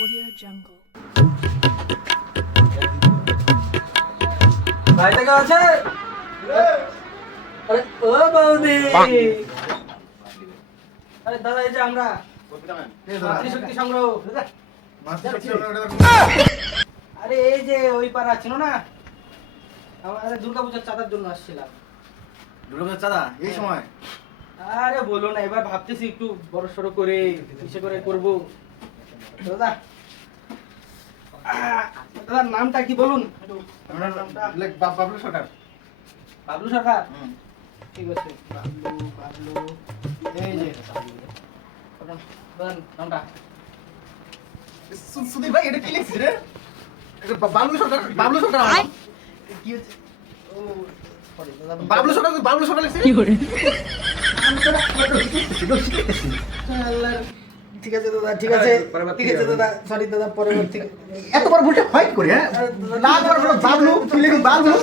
Audio Jungle. ভাইটা কেমন আছে? আরে ও বৌদি, আরে দাদা এই যে আমরা মাতৃশক্তি সংগ্রহ। আরে এই যে ওই পাড়া ছিল না, আমাদের দুর্গাপূজার চাঁদার জন্য আসছিলাম। দুর্গাপূজার চাঁদা এই সময়? আরে বলো না, এবার ভাবতেছি একটু বড় সড়ো করে কিসে করে করবো। দাদা দাদার নামটা কি বলুন? আপনার নামটা বাবলু সরকার। বাবলু সরকার, ঠিক আছে। বাবলু এই যে দাদার নামটা সুদীপ ভাই, এটা কি লিখছিস রে? এটা বাবলু সরকার, বাবলু সরকার। কি হচ্ছে? ও সরি দাদা, বাবলু সরকার, বাবলু সরকার লিখছিস? আল্লাহর, ঠিক আছে দাদা, ঠিক আছে, ঠিক আছে দাদা, সরি দাদা, পরবর্তী এত বড় ভুলটা হয় কি করে? হ্যাঁ, না তোমার বাবলু, তুই লিখি বাবলু।